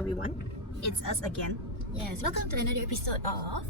everyone, it's us again. Yes, welcome to another episode of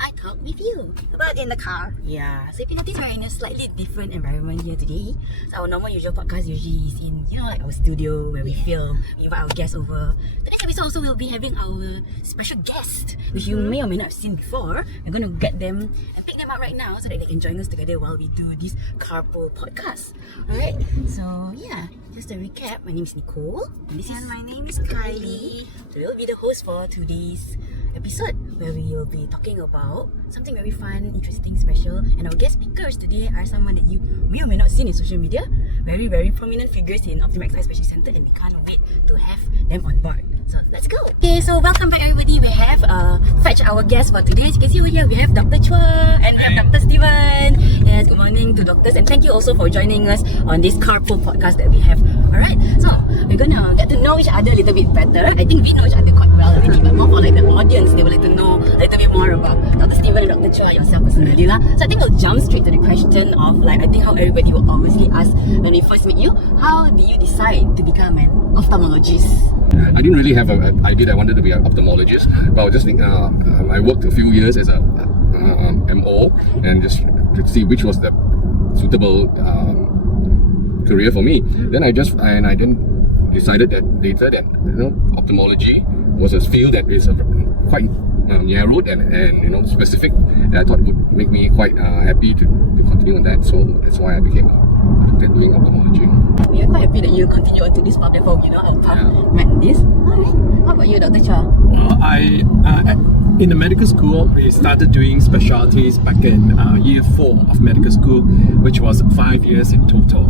I Talk With You. But in the car. Yeah, so if you notice, we're in a slightly different environment here today. So our normal usual podcast usually is in, like our studio where we film, we invite our guests over. Today's episode also we'll be having our special guest, which you may or may not have seen before. We're going to get them and pick them up right now so that they can join us together while we do this Carpool podcast. Alright, so yeah, just to recap, my name is Nicole. And my name is Kylie. So we'll be the host for today's episode where we will be talking about something very fun, interesting, special, and our guest speakers today are someone that you may or may not seen in social media. Very prominent figures in Optimax Eye Specialty Centre, and we can't wait to have them on board. So let's go. Okay, so welcome back everybody. We have fetch our guest for today. As you can see over here, we have Dr. Chuah and we have Dr. Steven. Yes, good morning to doctors, and thank you also for joining us on this Carpool podcast that we have. Alright, so we're gonna get to know each other a little bit better. I think we know each other quite well already, but more for like the audience, they would like to know a little bit more about Dr. Steven and Dr. Chuah yourself personally lah. So I think we'll jump straight to the question of like, I think how everybody will obviously ask when we first meet you, how did you decide to become an ophthalmologist? I didn't really have an idea that I wanted to be an ophthalmologist, but I was just thinking, I worked a few years as a MO and just to see which was the suitable career for me. Then I then decided that later that ophthalmology was a field that is quite narrowed and specific, and I thought it would make me quite happy to continue on that. So that's why I became doing ophthalmology. We are quite happy that you continue on to this platform. Our path met this. Alright, how about you, Dr. Chuah? In the medical school, we started doing specialties back in year 4 of medical school, which was 5 years in total.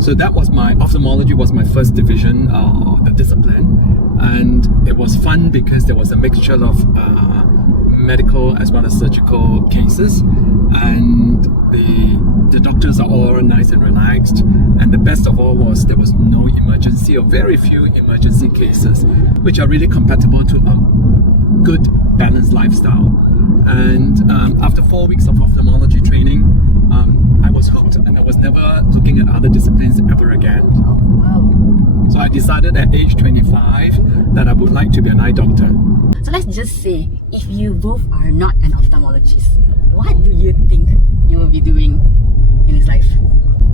So that was ophthalmology was my first division, the discipline, and it was fun because there was a mixture of medical as well as surgical cases, and the doctors are all nice and relaxed, and the best of all was there was no emergency, or very few emergency cases, which are really compatible to a good balanced lifestyle. And after 4 weeks of ophthalmology training, I was hooked, and I was never looking at other disciplines ever again. So I decided at age 25 that I would like to be an eye doctor. So let's just say, if you both are not an ophthalmologist, what do you think you will be doing in his life?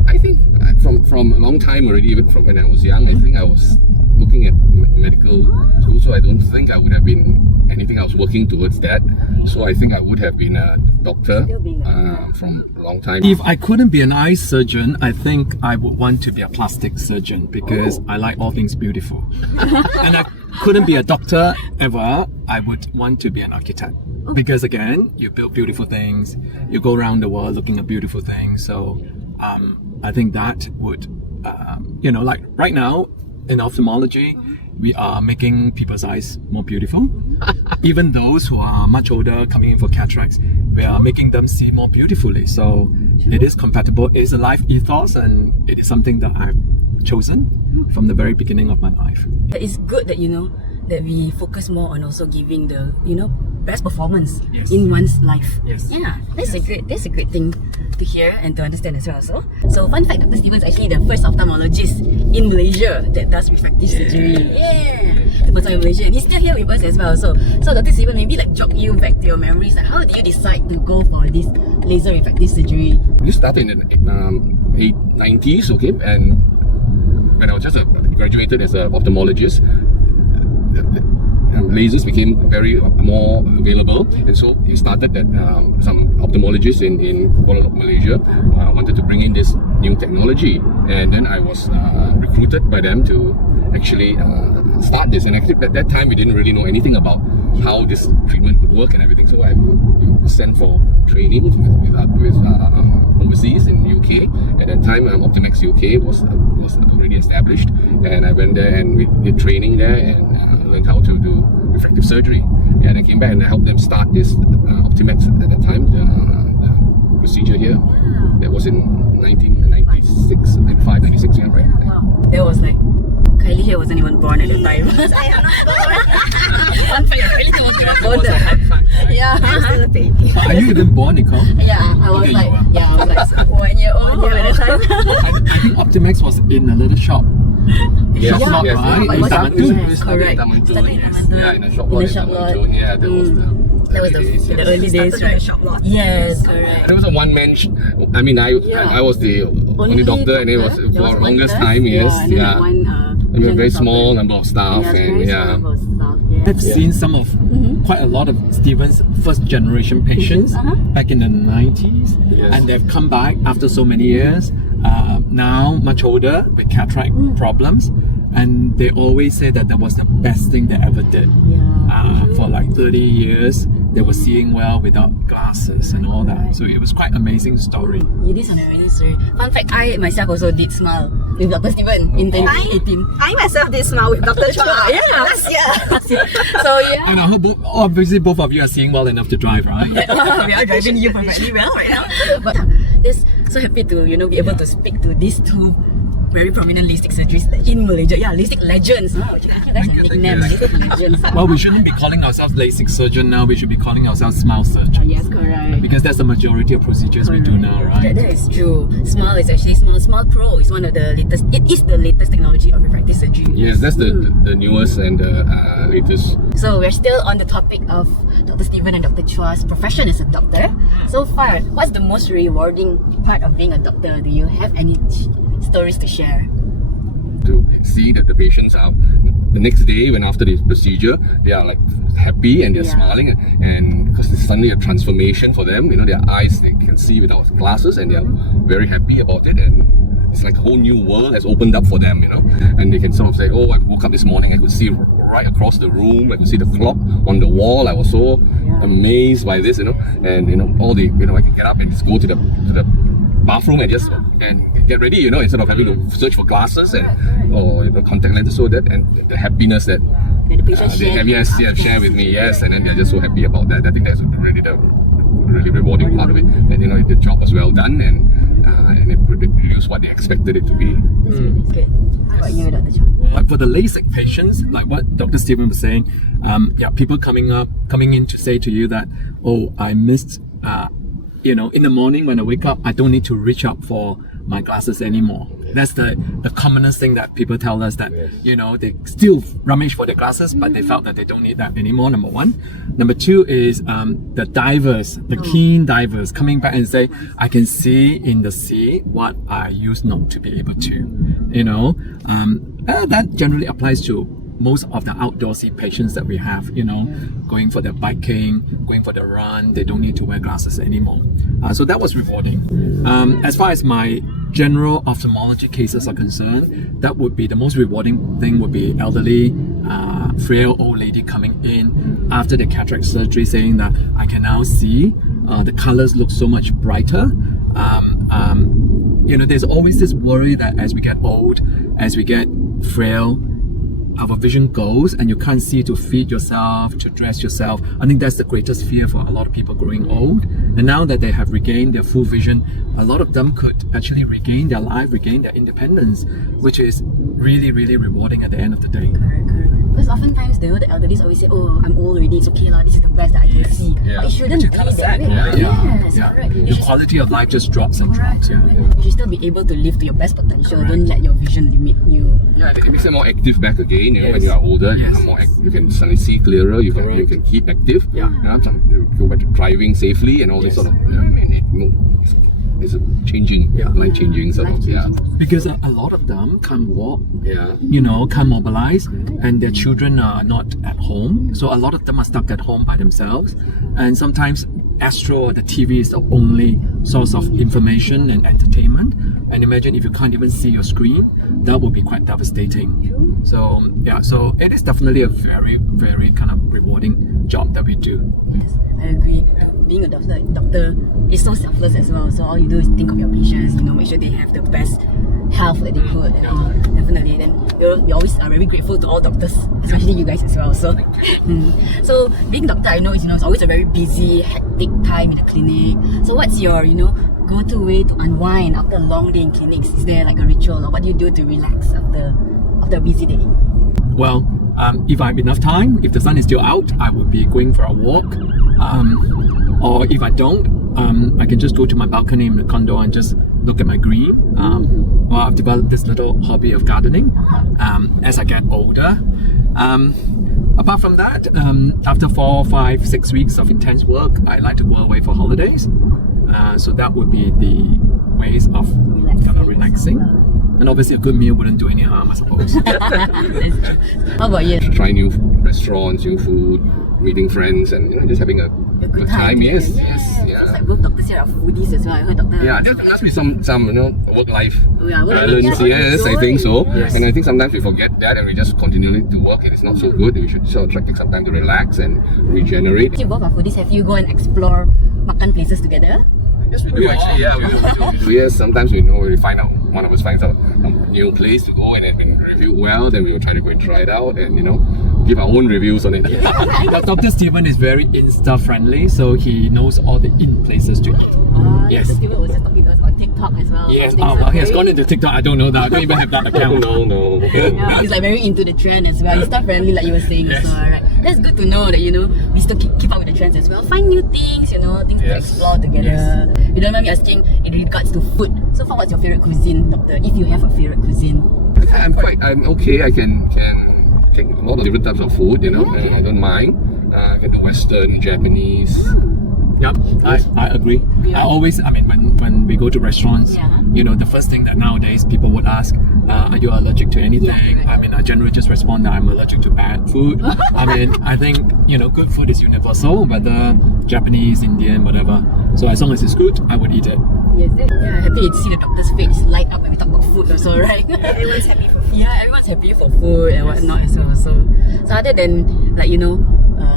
I think from a long time already, even from when I was young, I think I was looking at medical school, so I don't think I would have been anything I was working towards that. So I think I would have been a doctor from a long time. If I couldn't be an eye surgeon, I think I would want to be a plastic surgeon, because I like all things beautiful. And I couldn't be a doctor ever, I would want to be an architect. Because again, you build beautiful things, you go around the world looking at beautiful things. So I think that would, like right now in ophthalmology, we are making people's eyes more beautiful. Even those who are much older coming in for cataracts, we are making them see more beautifully. So it is compatible, it is a life ethos, and it is something that I've chosen from the very beginning of my life. It's good that that we focus more on also giving the best performance in one's life. Yeah, that's a great thing to hear and to understand as well. So fun fact, Dr. Steven is actually the first ophthalmologist in Malaysia that does refractive surgery. To put on in Malaysia, and he's still here with us as well. So Dr. Steven, maybe jog you back to your memories. Like, how did you decide to go for this laser refractive surgery? We started in the 90s, okay, and when I was just graduated as an ophthalmologist, lasers became more available, and so we started that some ophthalmologists in Kuala Lumpur, Malaysia wanted to bring in this new technology, and then I was recruited by them to actually start this. And actually at that time we didn't really know anything about how this treatment could work and everything, so I was sent for training with overseas in UK. At that time Optimax UK was already established, and I went there and we did training there and learned how to do refractive surgery. And I came back and I helped them start this Optimax at that time, the procedure here. That was in 1996, 95, 96, yeah, right? That was like, Kylie here wasn't even born at the time. I am not born. Kylie was born. Yeah, I was still a baby. Are you even born, Nicole? Yeah, I was like 1 year old at the time. I think Optimax was in a little shop Yes, shop lot, yes, right? yes, In Taman Tun. yes, correct. Taman Tun, Started in yes. Taman Tun. Yeah, in a shop In lot a in shop Taman lot. Tun. Yeah, that was That was the early days, Started in right? a shop lot. Yes, correct. It was a one-man. I mean, I was the only doctor, and it was There for was the one longest nurse, time. Yes, and then yeah. one, And we were a very general small doctor. number of staff, Yes, and very small yeah. number of staff, yes. I've seen some of quite a lot of Stephen's first generation patients back in the 90s, Yes. and they've come back after so many years, now much older with cataract problems, and they always say that was the best thing they ever did. For like 30 years, they were seeing well without glasses and all that. So it was quite amazing story. It is an amazing story. Fun fact, I myself also did smile with Dr. Stephen in 2018. I myself did smile with Dr. Chuah last year. So yeah, And I hope obviously both of you are seeing well enough to drive, right? we are driving you perfectly well right now. But this so happy to be able to speak to these two very prominent LASIK surgeries in Malaysia. Yeah, LASIK legends. Oh, you guys a nickname, LASIK legends. Well, we shouldn't be calling ourselves LASIK surgeon now. We should be calling ourselves smile surgeon. Yes, correct. Because that's the majority of procedures we do now, right? That is true. Smile is actually Smile Pro is one of the latest. It is the latest technology of refractive surgery. Yes, that's the newest and the latest. So we're still on the topic of Dr. Stephen and Dr. Chuah's profession as a doctor. So far, what's the most rewarding part of being a doctor? Do you have any stories to share? To see that the patients are the next day when after the procedure, they are like happy and they're smiling, and because it's suddenly a transformation for them, their eyes, they can see without glasses, and they're very happy about it, and it's like a whole new world has opened up for them, and they can sort of say, oh, I woke up this morning, I could see right across the room, I could see the clock on the wall, I was so amazed by this, and all the, I can get up and just go to the bathroom and just get ready, instead of having to search for glasses or contact lenses. So that, and the happiness that the patients they have shared with me, and then they're just so happy about that. I think that's really the really rewarding part of it. And the job was well done, and it produced what they expected it to be. That's really good. How about you, Dr. Chuah? But for the LASIK patients, like what Dr. Stephen was saying, people coming in to say to you that, oh, I missed, in the morning when I wake up, I don't need to reach up for my glasses anymore. That's the commonest thing that people tell us, that they still rummage for their glasses, but they felt that they don't need that anymore. Number one. Number two is the divers, the keen divers coming back and say, I can see in the sea what I used not to be able to. That generally applies to most of the outdoorsy patients that we have, going for their biking, going for the run, they don't need to wear glasses anymore. So that was rewarding. As far as my general ophthalmology cases are concerned, that would be the most rewarding thing, would be elderly, frail old lady coming in after the cataract surgery saying that I can now see, the colors look so much brighter. There's always this worry that as we get old, as we get frail, our vision goes and you can't see to feed yourself, to dress yourself. I think that's the greatest fear for a lot of people growing old. And now that they have regained their full vision, a lot of them could actually regain their life, regain their independence, which is really, really rewarding at the end of the day. Because oftentimes the elderlies always say, oh, I'm old already, it's okay lah, this is the best that I can see. But it shouldn't be that way. Yes, correct. The quality of life just drops and drops. You should still be able to live to your best potential. Don't let your vision limit you. Yeah, it makes them more active back again. When you are older, you become more you can suddenly see clearer. You can keep active. You go back to driving safely and all this sort of. It's changing, life changing sort of. Because a lot of them can't walk. Can't mobilize, and their children are not at home. So a lot of them are stuck at home by themselves, and sometimes Astro, the TV, is the only source of information and entertainment. And imagine if you can't even see your screen, that would be quite devastating. So so it is definitely a very, very kind of rewarding job that we do. Yes, I agree. Being a doctor is so selfless as well. So all you do is think of your patients, make sure they have the best health that they could, and definitely. Then we always are very grateful to all doctors, especially you guys as well. So, so being doctor, I know it's always a very busy, hectic time in the clinic. So what's your go-to way to unwind after a long day in clinics? Is there like a ritual, or what do you do to relax after a busy day? Well, if I have enough time, if the sun is still out, I would be going for a walk. Or if I don't, I can just go to my balcony in the condo and just look at my green. Well, I've developed this little hobby of gardening as I get older. Apart from that, after 4, 5, 6 weeks of intense work, I like to go away for holidays. So that would be the ways of relaxing. And obviously a good meal wouldn't do any harm, I suppose. How about you? Try new restaurants, new food, meeting friends, and just having a good time. Yes, yes, yeah. It's like both doctors here are foodies as well. I heard doctor. Yeah, there must be some work-life work-life balance. Yes, I think so. Yes. And I think sometimes we forget that and we just continue to work and it's not so good. We should sort of take some time to relax and regenerate. You both are foodies. Have you go and explore makan places together? Yes, we do actually. Yeah, we do. Yes, sometimes we find out, one of us finds out a new place to go and it's been reviewed well, then we will try to go and try it out and give our own reviews on it. Dr. Stephen is very Insta friendly, so he knows all the in places to eat. Yes. Dr. Stephen was just talking to us on TikTok as well. Yes, well, he has gone into TikTok. I don't know that. I don't even have that account. No. Yeah, he's like very into the trend as well. He's not friendly like you were saying. Yes. So right, that's good to know that we still keep up with the trends as well. Find new things, things to explore together. Yes. You don't mind me asking in regards to food. So far, what's your favorite cuisine, doctor? If you have a favorite cuisine. I'm okay. I can take a lot of different types of food, and I don't mind. I can do Western, Japanese. Yep, I agree. Yeah. I always, when we go to restaurants, the first thing that nowadays people would ask, are you allergic to anything? I generally just respond that I'm allergic to bad food. I think, good food is universal, whether Japanese, Indian, whatever. So as long as it's good, I would eat it. Yes, happy to see the doctor's face light up when we talk about food also, right? Everyone's happy for food. Yeah, everyone's happy for food and whatnot as well. So other than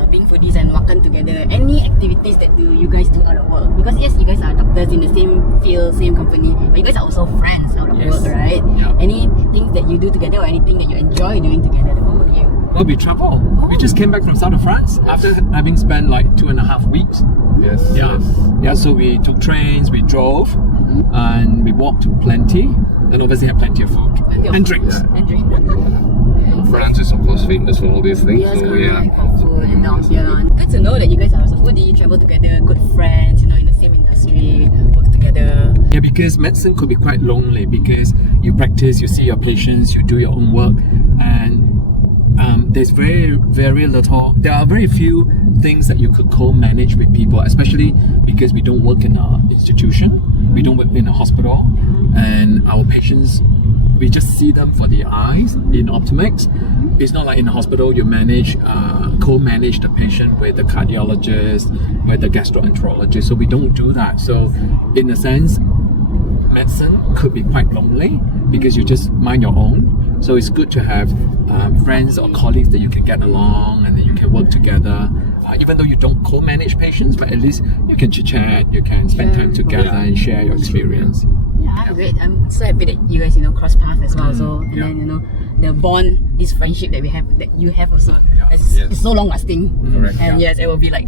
being foodies and makan together, any activities that you guys do out of work? Because yes, you guys are doctors in the same field, same company, but you guys are also friends out of work, right? Yeah. Any things that you do together or anything that you enjoy doing together, the both of you? Well, we travel. We just came back from south of France after having spent like 2.5 weeks. Yes. Yeah, so we took trains, we drove, and we walked plenty, and obviously had plenty of food and drinks. Yeah. And drink. France is of course famous for all these things. Yes, so correct. Food and down here. Good to know that you guys are also foodie, travel together, good friends, in the same industry, work together. Yeah, because medicine could be quite lonely because you practice, you see your patients, you do your own work, and there's very, very little. There are very few things that you could co-manage with people, especially because we don't work in an institution, we don't work in a hospital, and our patients, we just see them for the eyes in Optimax. It's not like in a hospital you co-manage the patient with the cardiologist, with the gastroenterologist. So we don't do that. So in a sense, medicine could be quite lonely because you just mind your own. So it's good to have friends or colleagues that you can get along and then you can work together. Even though you don't co-manage patients, but at least you can chit-chat, you can spend time together and share your experience. Yeah, great. I'm so happy that you guys, cross paths as well. So and then, the bond, this friendship that you have also, is so long lasting. Correct. And yes, it will be like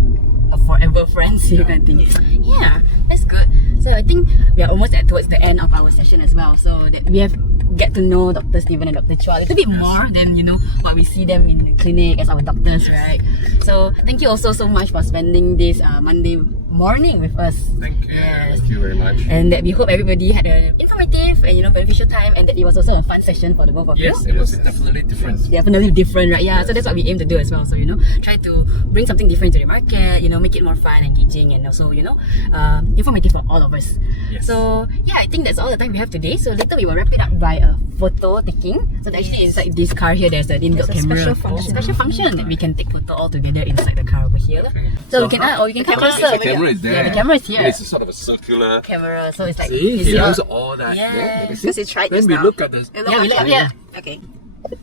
a forever friends kind of thing. Yeah, that's good. So I think we are almost towards the end of our session as well. So that we have get to know Dr. Stephen and Dr. Chuah a little bit more than what we see them in the clinic as our doctors, right? So thank you also so much for spending this Monday morning with us. Thank you. Yes. Thank you very much. And that we hope everybody had an informative and beneficial time, and that it was also a fun session for the both of you. Yes, it was definitely different. Definitely different, right? Yeah, so that's what we aim to do as well. So try to bring something different to the market, make it more fun, engaging, and also informative for all of us. Yes. So yeah, I think that's all the time we have today. So later we will wrap it up by a photo taking. So actually inside this car here, there's an inbuilt camera, special function that we can take photo all together inside the car over here. Okay. So we can come closer. The camera is there. Yeah, the camera is here. And it's a sort of a circular Camera, so it's like See, it's he your- knows all that. Yeah. Because it's right When just we now. look at this, Yeah, we look up here. Okay.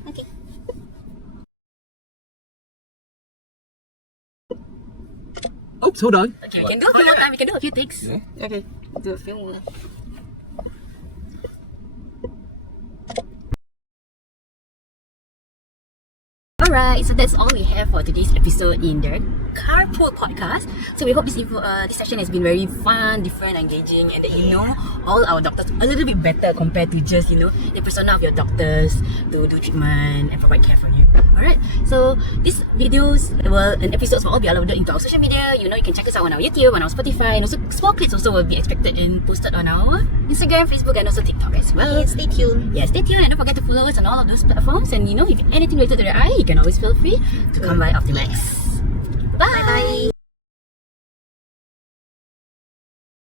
Okay. oops, hold on. Okay, we can do a few more time. We can do a few takes. Yeah. Okay, do a few more. Alright, so that's all we have for today's episode in the Carpool Podcast. So we hope this session has been very fun, different, engaging, and that you know all our doctors a little bit better compared to just the persona of your doctors to do treatment and provide care for you. Alright, so these videos, well, and episodes will all be uploaded into our social media. You know, you can check us out on our YouTube, on our Spotify, and also small clips also will be expected and posted on our Instagram, Facebook, and also TikTok as well. Okay, stay tuned. Yeah, stay tuned and don't forget to follow us on all of those platforms. And you know, if anything related to the eye, you can always feel free to come by Optimax. Bye! Bye.